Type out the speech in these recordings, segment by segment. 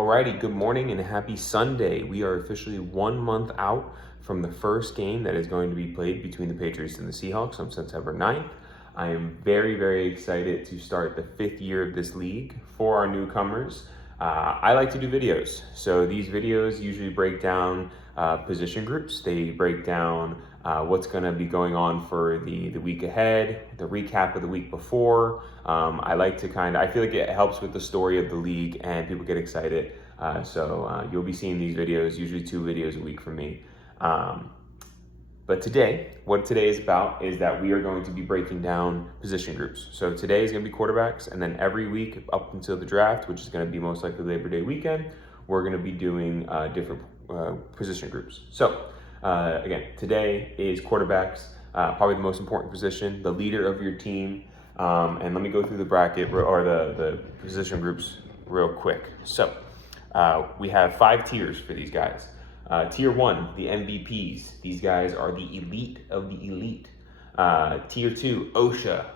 Alrighty, good morning and happy Sunday. We are officially 1 month out from the first game that is going to be played between the Patriots and the Seahawks on September 9th. I am very excited to start the 5th year of this league for our newcomers. I like to do videos. So these videos usually break down position groups. They break down what's going to be going on for the week ahead, the recap of the week before. I like to I feel like it helps with the story of the league and people get excited. So you'll be seeing these videos, usually 2 videos a week from me. But today, what today is about is that we are going to be breaking down position groups. So today is going to be quarterbacks, and then every week up until the draft, which is going to be most likely Labor Day weekend, we're going to be doing different position groups. So again, today is quarterbacks, probably the most important position, the leader of your team. And let me go through the bracket or the position groups real quick. So we have 5 tiers for these guys. Tier 1, the MVPs. These guys are the elite of the elite. Tier 2, OSHA.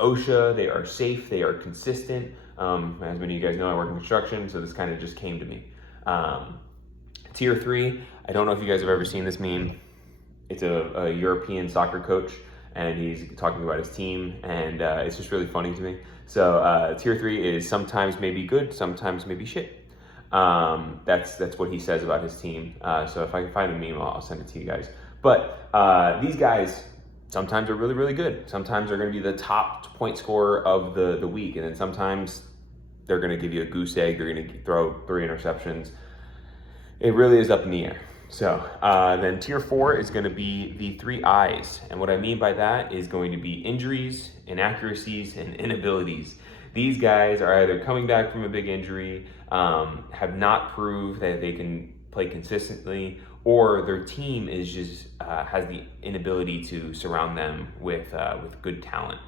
OSHA, they are safe, they are consistent. As many of you guys know, I work in construction, so this kind of just came to me. Tier 3, I don't know if you guys have ever seen this meme. It's a European soccer coach, and he's talking about his team, and it's just really funny to me. So tier 3 is sometimes maybe good, sometimes maybe shit. That's what he says about his team. So if I can find the meme, I'll send it to you guys. But these guys sometimes are really good. Sometimes they're going to be the top point scorer of the week, and then sometimes they're going to give you a goose egg. They're going to throw 3 interceptions. It really is up in the air. So then tier 4 is going to be the 3 I's, and what I mean by that is going to be injuries, inaccuracies, and inabilities. These guys are either coming back from a big injury, have not proved that they can play consistently, or their team is just has the inability to surround them with good talent.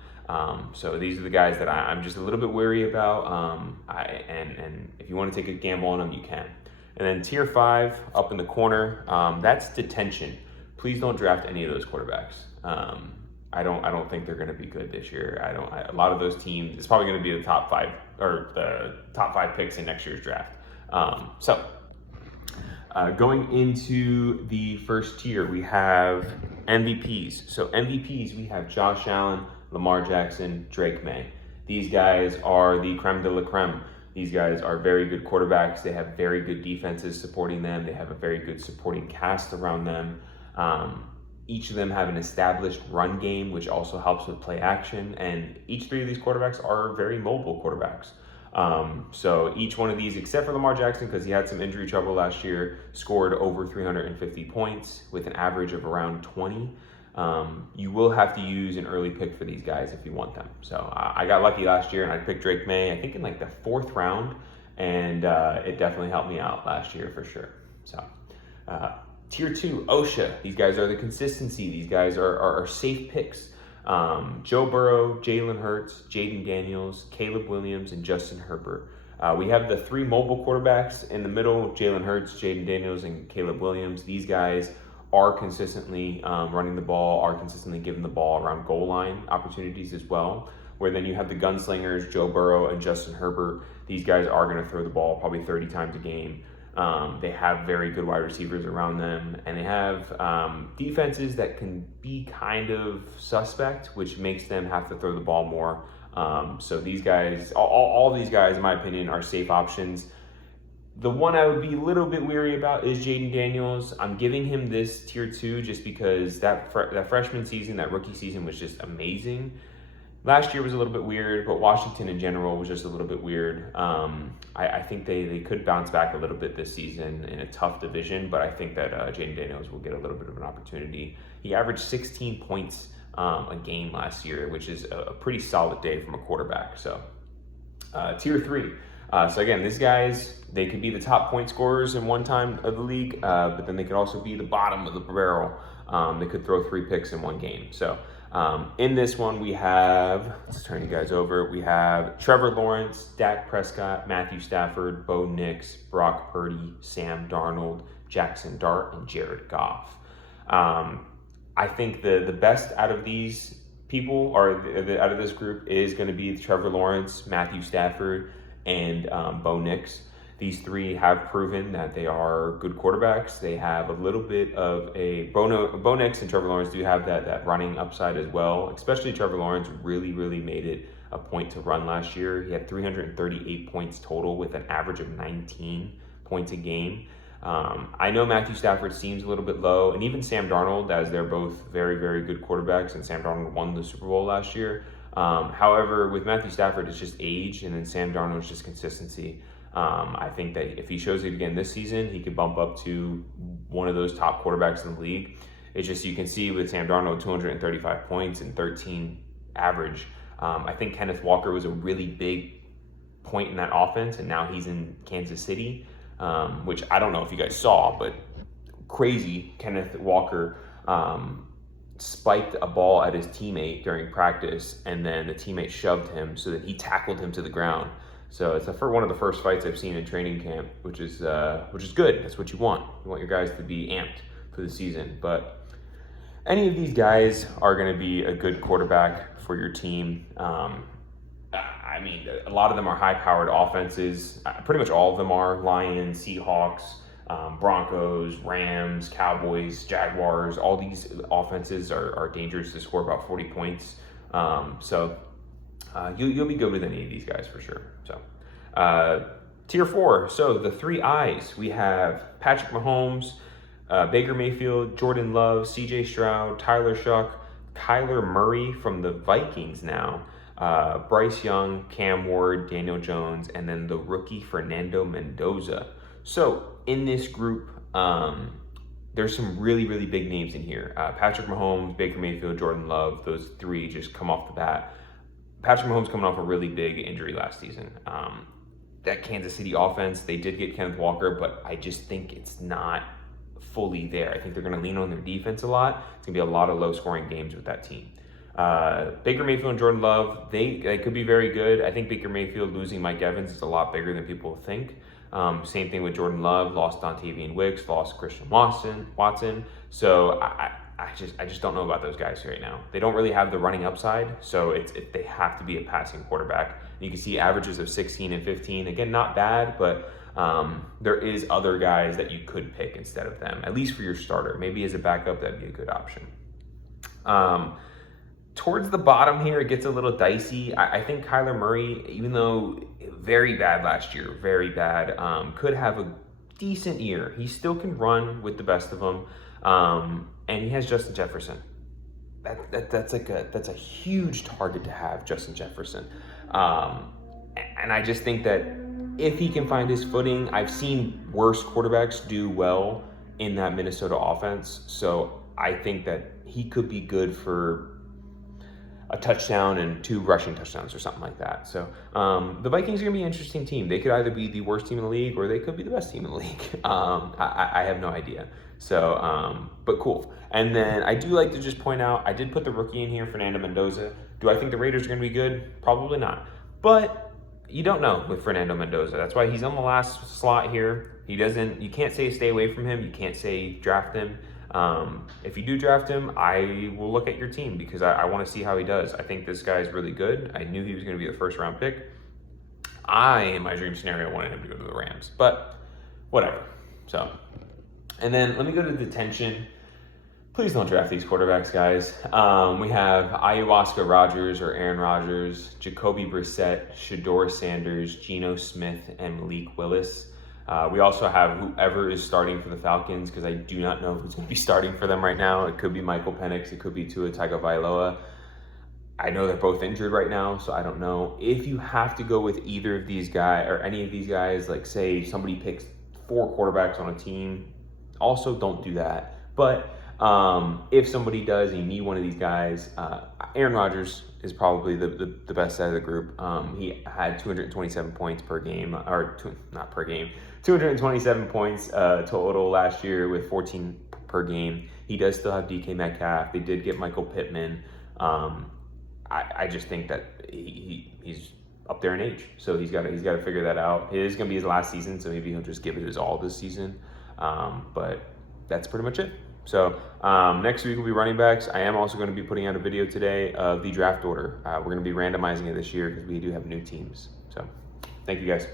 So these are the guys that I'm just a little bit wary about. And if you want to take a gamble on them, you can. And then tier 5 up in the corner, that's detention. Please don't draft any of those quarterbacks. I don't think they're going to be good this year. A lot of those teams, it's probably going to be the top 5 or the top 5 picks in next year's draft. Going into the first tier, we have MVPs. So MVPs, we have Josh Allen, Lamar Jackson, Drake May. These guys are the creme de la creme. These guys are very good quarterbacks. They have very good defenses supporting them. They have a very good supporting cast around them. Each of them have an established run game, which also helps with play action. And each 3 of these quarterbacks are very mobile quarterbacks. So each one of these, except for Lamar Jackson, because he had some injury trouble last year, scored over 350 points with an average of around 20. You will have to use an early pick for these guys if you want them. So I got lucky last year and I picked Drake May, I think in like the 4th round, and it definitely helped me out last year for sure. So tier 2, OSHA. These guys are the consistency. These guys are safe picks. Joe Burrow, Jalen Hurts, Jaden Daniels, Caleb Williams, and Justin Herbert. We have the 3 mobile quarterbacks in the middle, Jalen Hurts, Jaden Daniels, and Caleb Williams. These guys are consistently running the ball, are consistently giving the ball around goal line opportunities as well. Where then you have the gunslingers, Joe Burrow and Justin Herbert. These guys are going to throw the ball probably 30 times a game. They have very good wide receivers around them, and they have defenses that can be kind of suspect, which makes them have to throw the ball more. So these guys, all these guys, in my opinion, are safe options. The one I would be a little bit weary about is Jaden Daniels. I'm giving him this tier 2 just because that freshman season, that rookie season was just amazing. Last year was a little bit weird, but Washington in general was just a little bit weird. I think they could bounce back a little bit this season in a tough division, but I think that Jaden Daniels will get a little bit of an opportunity. He averaged 16 points a game last year, which is a pretty solid day from a quarterback. So tier 3. So again, these guys, they could be the top point scorers in one time of the league, but then they could also be the bottom of the barrel. They could throw 3 picks in one game. So in this one, we have, let's turn you guys over. We have Trevor Lawrence, Dak Prescott, Matthew Stafford, Bo Nix, Brock Purdy, Sam Darnold, Jackson Dart, and Jared Goff. I think the best out of these people, or out of this group, is going to be Trevor Lawrence, Matthew Stafford, and Bo Nix. These three have proven that they are good quarterbacks. They have a little bit of a Bo Nix and Trevor Lawrence do have that running upside as well. Especially Trevor Lawrence really made it a point to run last year. He had 338 points total with an average of 19 points a game. I know Matthew Stafford seems a little bit low, and even Sam Darnold, as they're both very good quarterbacks, and Sam Darnold won the Super Bowl last year. However, with Matthew Stafford, it's just age, and then Sam Darnold is just consistency. I think that if he shows it again this season, he could bump up to one of those top quarterbacks in the league. It's just, you can see with Sam Darnold, 235 points and 13 average. I think Kenneth Walker was a really big point in that offense, and now he's in Kansas City, which I don't know if you guys saw, but crazy. Kenneth Walker spiked a ball at his teammate during practice, and then the teammate shoved him so that he tackled him to the ground. So it's one of the first fights I've seen in training camp, which is good. That's what you want. You want your guys to be amped for the season. But any of these guys are going to be a good quarterback for your team. I mean, a lot of them are high-powered offenses. Pretty much all of them are. Lions, Seahawks, Broncos, Rams, Cowboys, Jaguars. All these offenses are dangerous to score about 40 points. You'll be good with any of these guys for sure. So, tier 4. So the 3 I's. We have Patrick Mahomes, Baker Mayfield, Jordan Love, C.J. Stroud, Tyler Shuck, Kyler Murray from the Vikings now, Bryce Young, Cam Ward, Daniel Jones, and then the rookie Fernando Mendoza. So in this group, there's some really big names in here. Patrick Mahomes, Baker Mayfield, Jordan Love, those 3 just come off the bat. Patrick Mahomes coming off a really big injury last season. That Kansas City offense, they did get Kenneth Walker, but I just think it's not fully there. I think they're going to lean on their defense a lot. It's going to be a lot of low-scoring games with that team. Baker Mayfield and Jordan Love, they could be very good. I think Baker Mayfield losing Mike Evans is a lot bigger than people think. Same thing with Jordan Love, lost Dontavian Wicks, lost Christian Watson. So I just don't know about those guys right now. They don't really have the running upside, so they have to be a passing quarterback. You can see averages of 16 and 15. Again, not bad, but there is other guys that you could pick instead of them, at least for your starter. Maybe as a backup, that'd be a good option. Towards the bottom here, it gets a little dicey. I think Kyler Murray, even though very bad last year, could have a decent year. He still can run with the best of them. And he has Justin Jefferson. That's a huge target to have, Justin Jefferson. And I just think that if he can find his footing, I've seen worse quarterbacks do well in that Minnesota offense. So I think that he could be good for a touchdown and 2 rushing touchdowns or something like that. So the Vikings are going to be an interesting team. They could either be the worst team in the league or they could be the best team in the league. I have no idea. So, but cool. And then I do like to just point out, I did put the rookie in here, Fernando Mendoza. Do I think the Raiders are going to be good? Probably not. But you don't know with Fernando Mendoza. That's why he's on the last slot here. You can't say stay away from him. You can't say draft him. If you do draft him, I will look at your team because I want to see how he does. I think this guy is really good. I knew he was going to be the first round pick. In my dream scenario, wanted him to go to the Rams, but whatever. So, and then let me go to detention. Please don't draft these quarterbacks, guys. We have Ayahuasca Rodgers or Aaron Rodgers, Jacoby Brissett, Shedeur Sanders, Geno Smith, and Malik Willis. We also have whoever is starting for the Falcons, because I do not know who's going to be starting for them right now. It could be Michael Penix. It could be Tua Tagovailoa. I know they're both injured right now, so I don't know. If you have to go with either of these guys or any of these guys, like say somebody picks 4 quarterbacks on a team, also don't do that. But if somebody does and you need one of these guys, Aaron Rodgers is probably the best out of the group. He had 227 points per game, or not per game, 227 points total last year with 14 per game. He does still have DK Metcalf. They did get Michael Pittman. I just think that he's up there in age, so he's got to figure that out. It is going to be his last season, so maybe he'll just give it his all this season. But that's pretty much it. So next week will be running backs. I am also going to be putting out a video today of the draft order. We're going to be randomizing it this year because we do have new teams. So thank you guys.